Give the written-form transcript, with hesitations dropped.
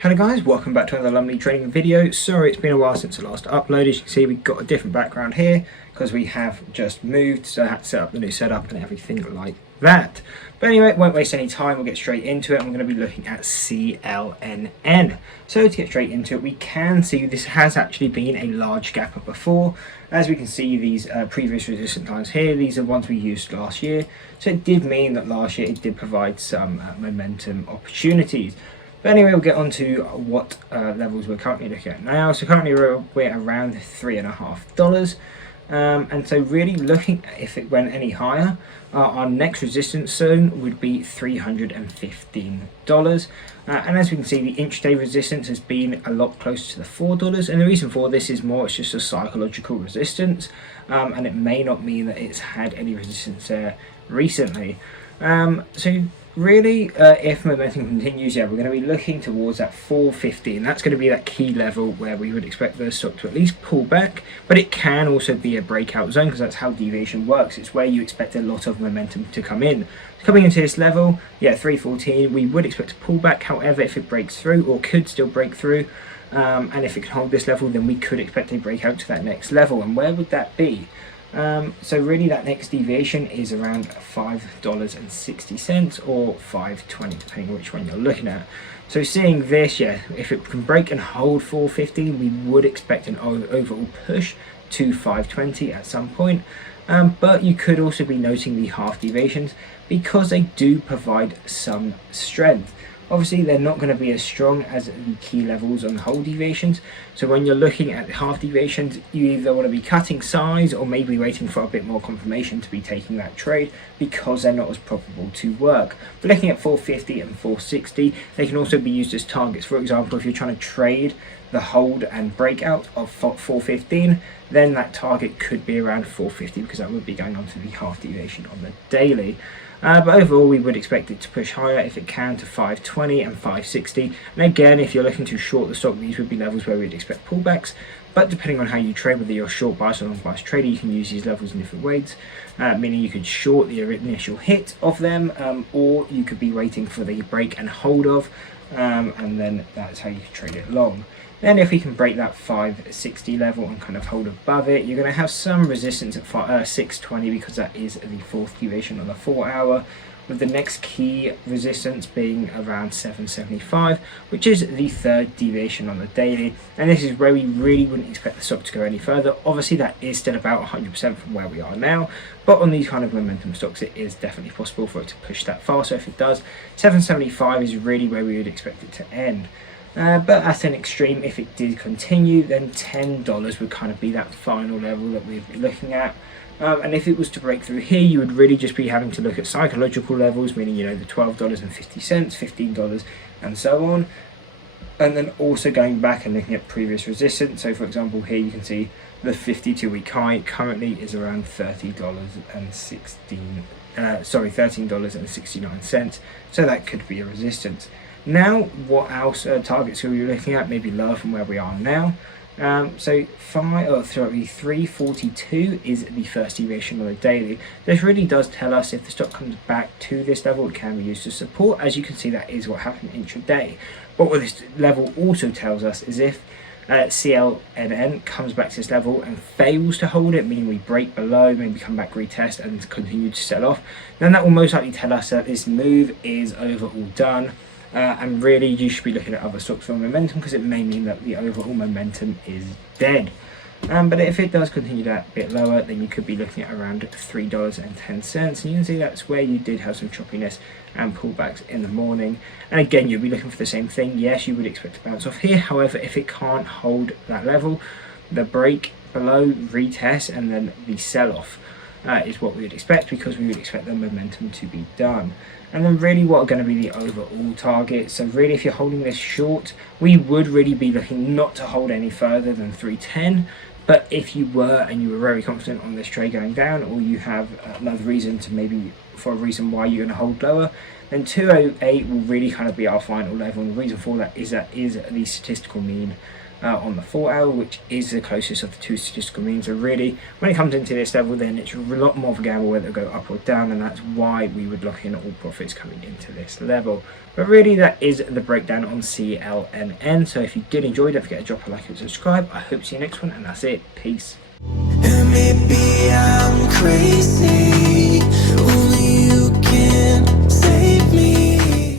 Hello guys, welcome back to another lovely trading video. Sorry it's been a while since the last upload. As you can see, we've got a different background here because we have just moved, so I had to set up the new setup and everything like that. But anyway, won't waste any time, we'll get straight into it. I'm going to be looking at CLNN. So to get straight into it, we can see this has actually been a large gapper before. As we can see, these previous resistance lines here, these are ones we used last year. So it did mean that last year it did provide some momentum opportunities. But anyway, we'll get on to what levels we're currently looking at now. So currently we're around $3.50. And so really looking at if it went any higher, our next resistance zone would be $315. And as we can see, the intraday resistance has been a lot closer to the $4. And the reason for this is more, it's just a psychological resistance. And it may not mean that it's had any resistance there recently. So really, if momentum continues, yeah, we're going to be looking towards that 450, and that's going to be that key level where we would expect the stock to at least pull back, but it can also be a breakout zone because that's how deviation works. It's where you expect a lot of momentum to come in. Coming into this level, yeah, 314, we would expect to pull back. However, if it breaks through, or could still break through, and if it can hold this level, then we could expect a breakout to that next level. And where would that be? So really that next deviation is around $5.60 or $5.20 depending on which one you're looking at. So seeing this, yeah, if it can break and hold 450, we would expect an overall push to 520 at some point. But you could also be noting the half deviations because they do provide some strength. Obviously, they're not going to be as strong as the key levels on the whole deviations. So when you're looking at the half deviations, you either want to be cutting size or maybe waiting for a bit more confirmation to be taking that trade because they're not as probable to work. But looking at 450 and 460, they can also be used as targets. For example, if you're trying to trade the hold and breakout of 415, then that target could be around 450 because that would be going on to the half deviation on the daily. But overall, we would expect it to push higher if it can to 520 and 560. And again, if you're looking to short the stock, these would be levels where we'd expect pullbacks. But depending on how you trade, whether you're a short bias or long bias trader, you can use these levels in different ways. Meaning you could short the initial hit of them, or you could be waiting for the break and hold of, and then that's how you can trade it long. Then if we can break that 560 level and kind of hold above it, you're going to have some resistance at 620 because that is the fourth deviation on the 4 hour, with the next key resistance being around 775, which is the third deviation on the daily. And this is where we really wouldn't expect the stock to go any further. Obviously that is still about 100% from where we are now, but on these kind of momentum stocks it is definitely possible for it to push that far. So if it does, 775 is really where we would expect it to end. But at an extreme, if it did continue, then $10 would kind of be that final level that we'd be looking at. And if it was to break through here, you would really just be having to look at psychological levels, meaning, you know, the $12.50, $15 and so on. And then also going back and looking at previous resistance. So for example, here you can see the 52-week high currently is around $13.69. So that could be a resistance. Now, what else targets are we looking at? Maybe lower from where we are now. So 342 is the first deviation on the daily. This really does tell us if the stock comes back to this level, it can be used as support. As you can see, that is what happened intraday. But what this level also tells us is if CLNN comes back to this level and fails to hold it, meaning we break below, maybe come back, retest and continue to sell off, then that will most likely tell us that this move is overall done. And really you should be looking at other stocks for momentum because it may mean that the overall momentum is dead. But if it does continue that bit lower, then you could be looking at around $3.10, and you can see that's where you did have some choppiness and pullbacks in the morning. And again, you'll be looking for the same thing. Yes, you would expect to bounce off here. However, if it can't hold that level, the break below, retest, and then the sell-off is what we would expect, because we would expect the momentum to be done. And then really what are going to be the overall targets. So really, if you're holding this short, we would really be looking not to hold any further than 310. But if you were, and you were very confident on this trade going down, or you have another reason to maybe for a reason why you're going to hold lower, then 208 will really kind of be our final level. And the reason for that is the statistical mean on the 4 hour, which is the closest of the two statistical means. So really, when it comes into this level, then it's a lot more of a gamble whether it'll go up or down, and that's why we would lock in all profits coming into this level. But really, that is the breakdown on CLNN. So if you did enjoy, don't forget to drop a like and subscribe. I hope to see you next one, and that's it. Peace. And maybe I'm crazy.